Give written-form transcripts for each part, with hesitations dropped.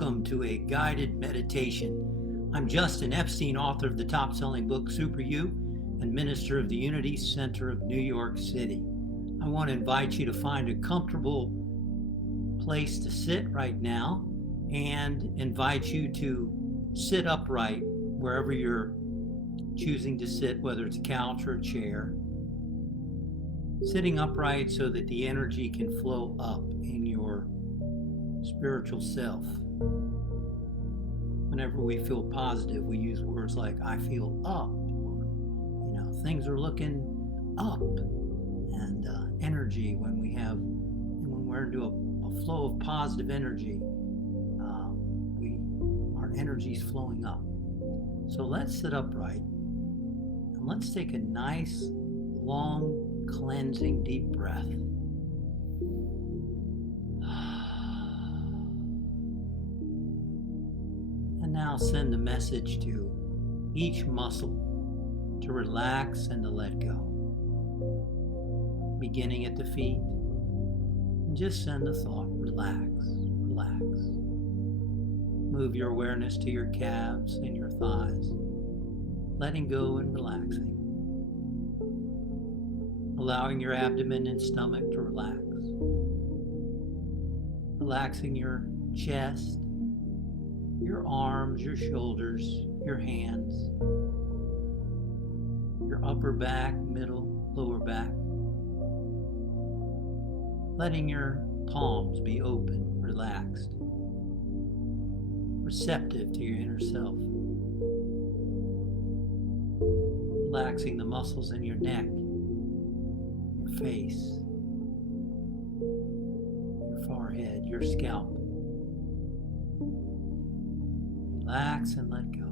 Welcome to a guided meditation. I'm Justin Epstein, author of the top-selling book Super You and minister of the Unity Center of New York City. I want to invite you to find a comfortable place to sit right now and invite you to sit upright wherever you're choosing to sit, whether it's a couch or a chair. Sitting upright so that the energy can flow up in your spiritual self. Whenever we feel positive, we use words like I feel up, or things are looking up, and energy. When we're into a flow of positive energy, our energy is flowing up. So let's sit upright and let's take a nice, long, cleansing, deep breath. And now send the message to each muscle to relax and to let go. Beginning at the feet, and just send the thought, relax, relax. Move your awareness to your calves and your thighs, letting go and relaxing. Allowing your abdomen and stomach to relax. Relaxing your chest, your arms, your shoulders, your hands, your upper back, middle, lower back. Letting your palms be open, relaxed, receptive to your inner self. Relaxing the muscles in your neck, your face, your forehead, your scalp. Relax and let go.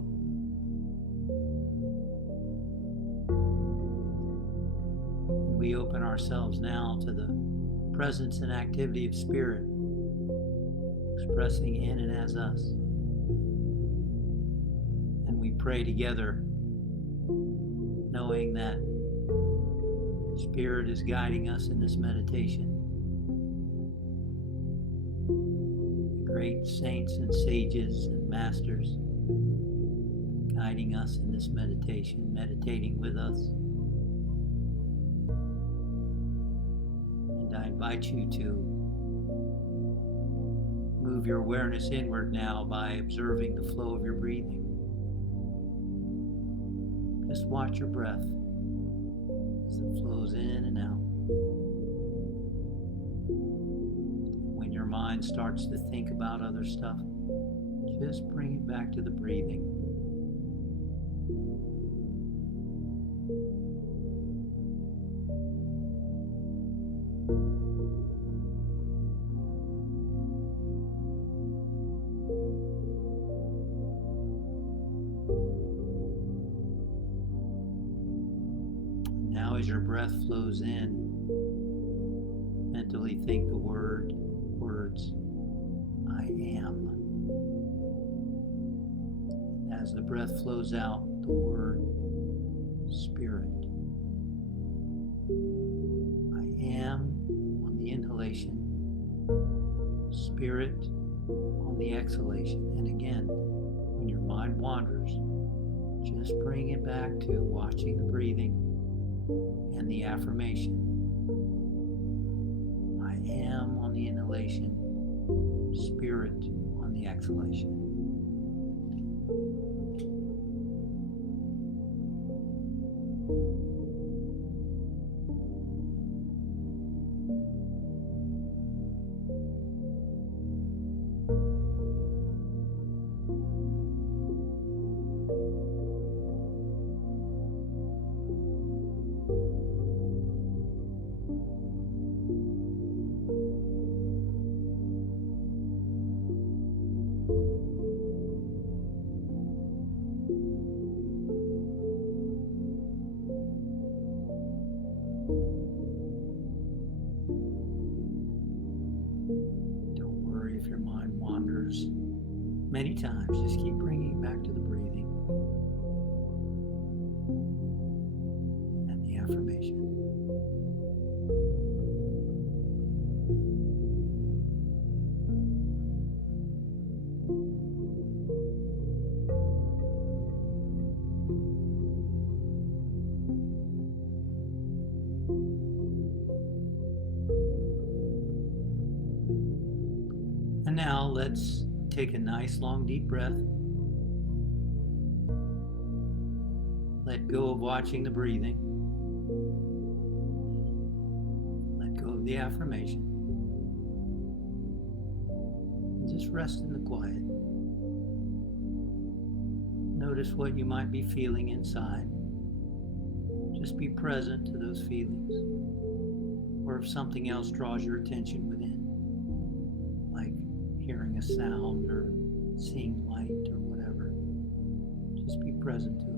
And we open ourselves now to the presence and activity of Spirit, expressing in and as us. And we pray together, knowing that Spirit is guiding us in this meditation. The great saints and sages and masters guiding us in this meditation, meditating with us. And I invite you to move your awareness inward now by observing the flow of your breathing. Just watch your breath as it flows in and out. When your mind starts to think about other stuff, just bring it back to the breathing. Now as your breath flows in, mentally think the words, I am. As the breath flows out, the word Spirit. I am on the inhalation, Spirit on the exhalation. And again, when your mind wanders, just bring it back to watching the breathing and the affirmation. I am on the inhalation, Spirit on the exhalation. If your mind wanders many times, just keep bringing it back to the breathing and the affirmation. now let's take a nice long deep breath. Let go of watching the breathing. Let go of the affirmation. And just rest in the quiet. Notice what you might be feeling inside. Just be present to those feelings. Or if something else draws your attention within, like hearing a sound or seeing light or whatever, just be present to it.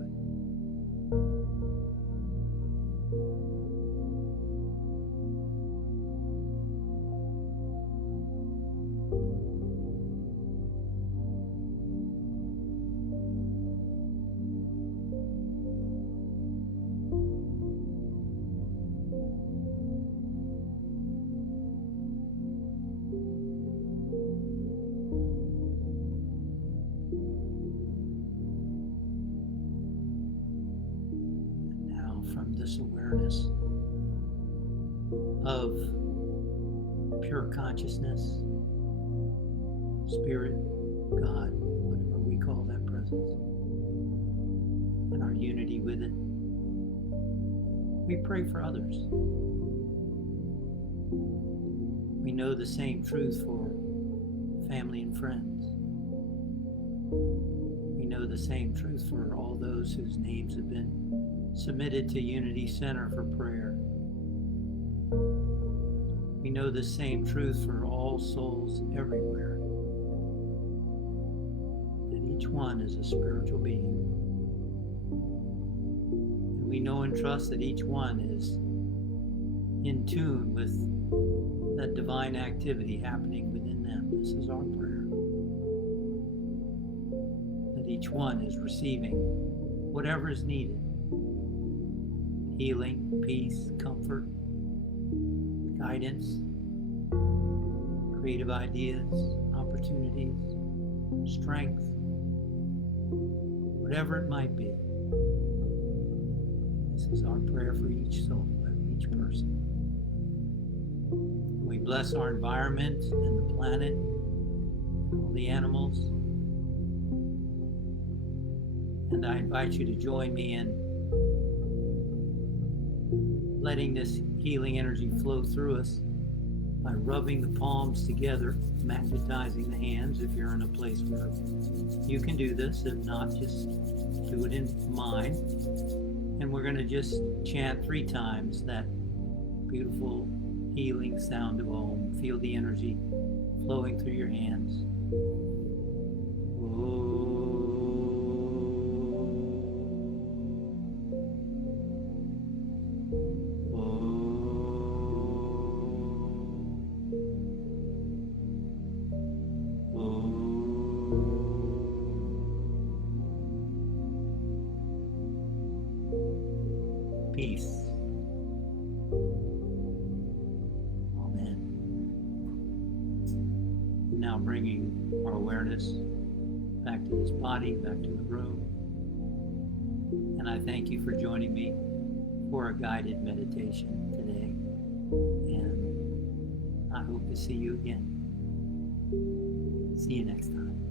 From this awareness of pure consciousness, spirit, God, whatever we call that presence, and our unity with it, we pray for others. We know the same truth for family and friends. We know the same truth for all those whose names have been submitted to Unity Center for prayer. We know the same truth for all souls everywhere, that each one is a spiritual being. And we know and trust that each one is in tune with that divine activity happening within them. This is our prayer. That each one is receiving whatever is needed. Healing, peace, comfort, guidance, creative ideas, opportunities, strength, whatever it might be. This is our prayer for each soul, each person. We bless our environment and the planet, and all the animals. And I invite you to join me in letting this healing energy flow through us by rubbing the palms together, magnetizing the hands if you're in a place where you can do this. If not, just do it in mind. And we're going to just chant 3 times that beautiful healing sound of Om. Feel the energy flowing through your hands. Peace. Amen. Now bringing our awareness back to this body, back to the room. And I thank you for joining me for a guided meditation today. And I hope to see you again. See you next time.